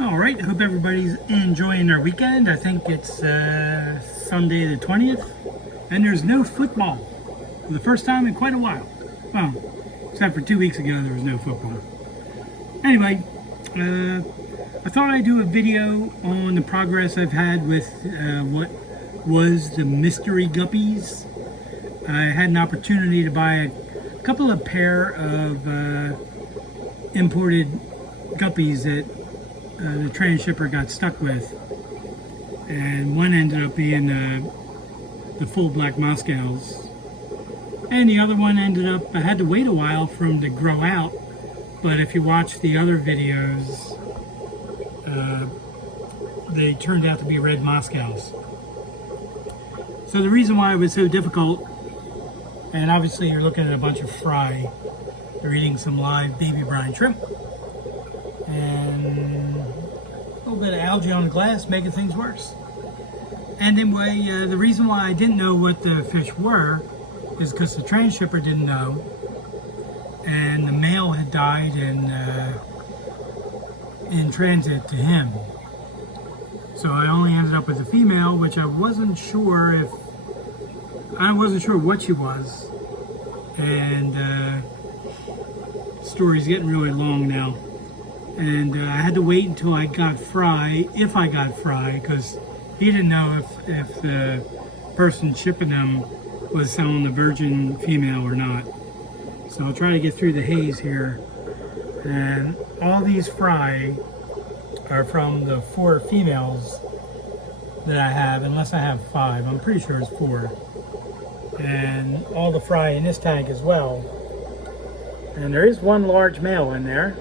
All right, hope everybody's enjoying their weekend. I think it's Sunday the 20th, and there's no football for the first time in quite a while. Well, except for 2 weeks ago, there was no football. Anyway, I thought I'd do a video on the progress I've had with what was the mystery guppies. I had an opportunity to buy a couple of pair of imported guppies that the transhipper got stuck with, and one ended up being the full black Moscows, and the other one ended up, I had to wait a while for them to grow out, but if you watch the other videos, they turned out to be Red Moscows. So the reason why it was so difficult, and obviously you're looking at a bunch of fry, they're eating some live baby brine shrimp, and a little bit of algae on the glass making things worse. And anyway, the reason why I didn't know what the fish were is because the transhipper didn't know, and the male had died in transit to him. So I only ended up with the female, which I wasn't sure what she was. And story's getting really long now. And I had to wait until I got Fry, if I got Fry, because he didn't know if the person shipping them was selling the virgin female or not. So I'll try to get through the haze here. And all these Fry are from the 4 females that I have, unless I have 5. I'm pretty sure it's 4. And all the Fry in this tank as well. And there is one large male in there.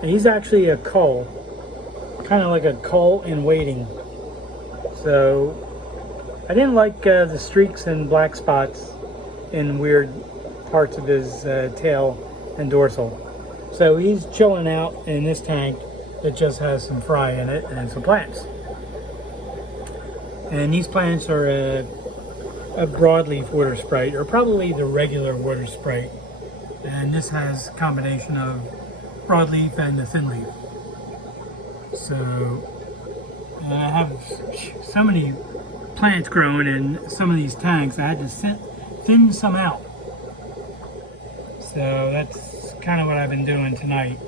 And he's actually a cull, kind of like a cull in waiting. So I didn't like the streaks and black spots in weird parts of his tail and dorsal. So he's chilling out in this tank that just has some fry in it and some plants. And these plants are a broadleaf water sprite, or probably the regular water sprite. And this has a combination of broadleaf and the thin leaf. So I have so many plants growing in some of these tanks, I had to thin some out. So that's kind of what I've been doing tonight.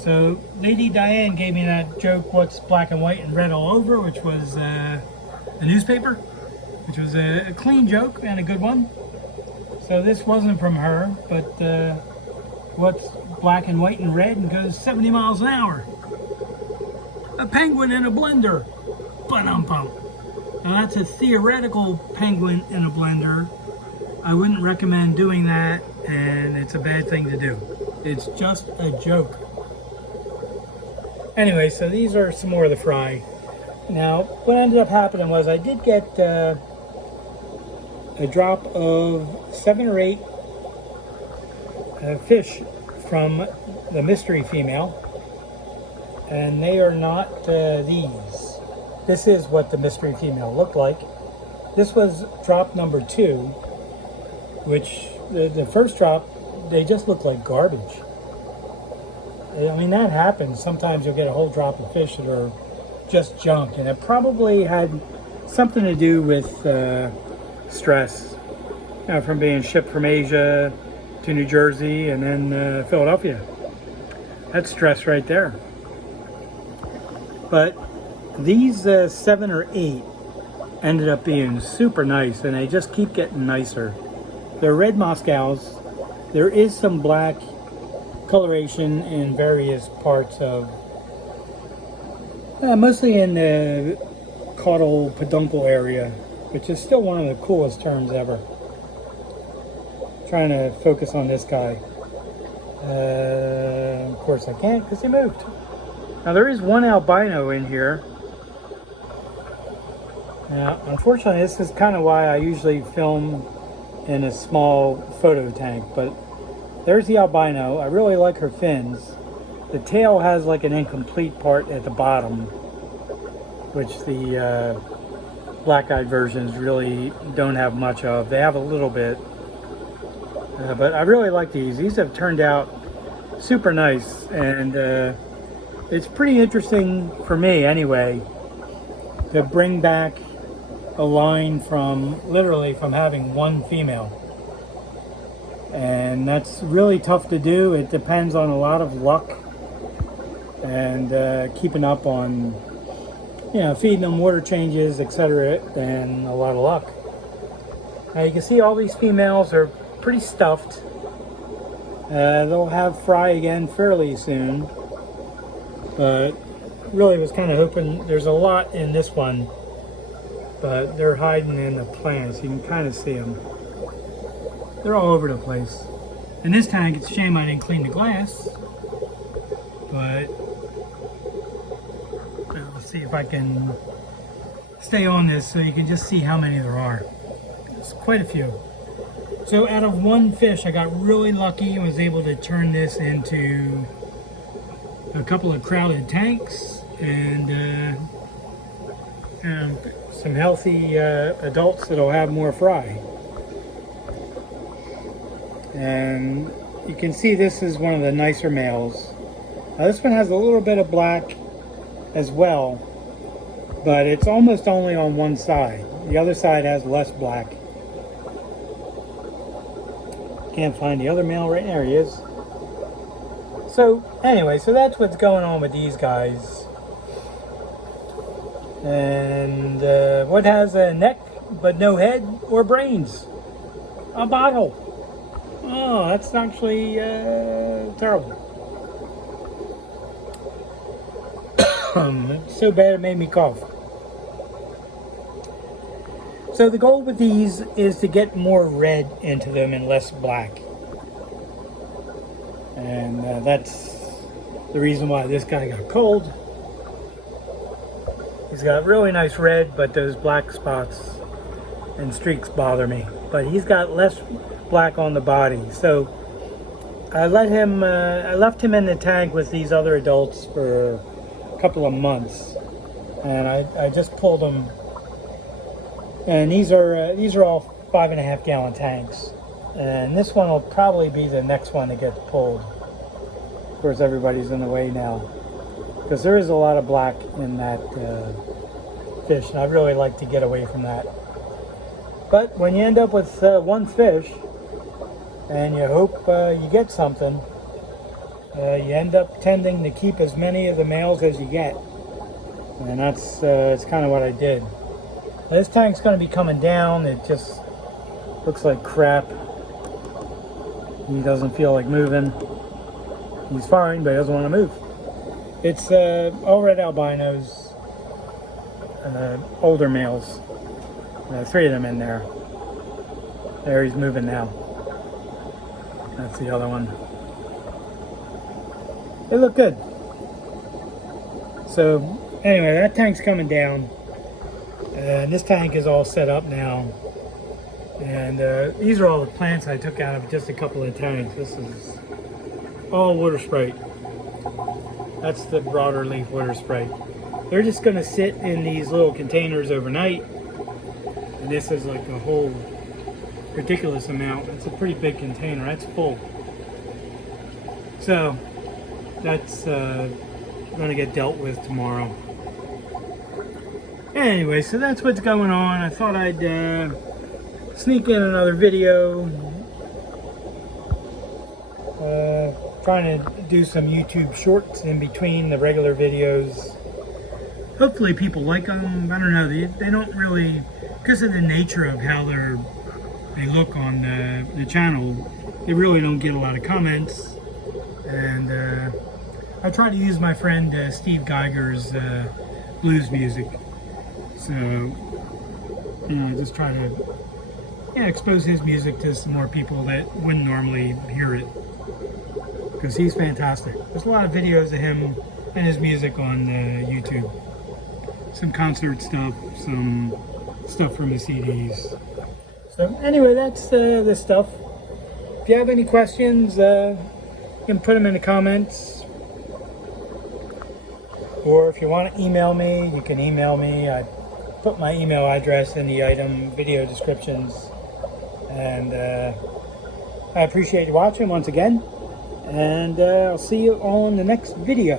So Lady Diane gave me that joke, what's black and white and red all over, which was a newspaper, which was a clean joke and a good one. So this wasn't from her, but what's black and white and red and goes 70 miles an hour? A penguin in a blender. Ba-dum-bum. Now that's a theoretical penguin in a blender. I wouldn't recommend doing that, and it's a bad thing to do. It's just a joke. Anyway, so these are some more of the fry. Now, what ended up happening was I did get a drop of 7 or 8 fish from the mystery female, and they are not these. This is what the mystery female looked like. This was drop number 2, which the first drop, they just look like garbage. I mean, that happens. Sometimes you'll get a whole drop of fish that are just junk, and it probably had something to do with stress, from being shipped from Asia to New Jersey and then Philadelphia. That's stress right there. But these 7 or 8 ended up being super nice, and they just keep getting nicer. They're Red Moscows. There is some black coloration in various parts of, mostly in the caudal peduncle area, which is still one of the coolest terms ever. Trying to focus on this guy. Of course I can't because he moved. Now there is one albino in here. Now unfortunately this is kind of why I usually film in a small photo tank, but there's the albino. I really like her fins. The tail has like an incomplete part at the bottom, which the black-eyed versions really don't have much of. They have a little bit. But I really like these. These have turned out super nice, and it's pretty interesting for me anyway to bring back a line from literally from having one female. And that's really tough to do. It depends on a lot of luck and keeping up on, you know, feeding them, water changes, etc., and a lot of luck. Now you can see all these females are pretty stuffed. They'll have fry again fairly soon, but really was kind of hoping. There's a lot in this one, but they're hiding in the plants. You can kind of see them. They're all over the place. In this tank, it's a shame I didn't clean the glass, but let's see if I can stay on this so you can just see how many there are. It's quite a few. So out of one fish, I got really lucky and was able to turn this into a couple of crowded tanks and some healthy adults that'll have more fry. And you can see this is one of the nicer males. Now this one has a little bit of black as well, but it's almost only on one side. The other side has less black. Can't find the other male. Right there he is. So anyway, so that's what's going on with these guys. And what has a neck but no head or brains? A bottle. Oh, that's actually terrible. It's so bad it made me cough. So the goal with these is to get more red into them and less black. And that's the reason why this guy got cold. He's got really nice red, but those black spots and streaks bother me. But he's got less black on the body. So I left him in the tank with these other adults for a couple of months. And I just pulled them. And these are all 5.5 gallon tanks. And this one will probably be the next one that gets pulled. Of course, everybody's in the way now, because there is a lot of black in that fish, and I'd really like to get away from that. But when you end up with one fish, and you hope you get something, you end up tending to keep as many of the males as you get. And that's kind of what I did. This tank's going to be coming down. It just looks like crap. He doesn't feel like moving. He's fine, but he doesn't want to move. It's all red albinos, older males. 3 of them in there. There, he's moving now. That's the other one. They look good. So anyway, that tank's coming down. And this tank is all set up now. And these are all the plants I took out of just a couple of tanks. This is all water sprite. That's the broader leaf water sprite. They're just going to sit in these little containers overnight. And this is like a whole ridiculous amount. It's a pretty big container. That's full. So that's going to get dealt with tomorrow. Anyway, so that's what's going on. I thought I'd sneak in another video. Trying to do some YouTube shorts in between the regular videos. Hopefully people like them. I don't know. They don't really, because of the nature of how they look on the channel, they really don't get a lot of comments. And I try to use my friend Steve Geiger's blues music. So, you know, just try to expose his music to some more people that wouldn't normally hear it. Because he's fantastic. There's a lot of videos of him and his music on YouTube. Some concert stuff, some stuff from the CDs. So anyway, that's this stuff. If you have any questions, you can put them in the comments. Or if you want to email me, you can email me. I put my email address in the item video descriptions. And I appreciate you watching once again. And I'll see you all in the next video.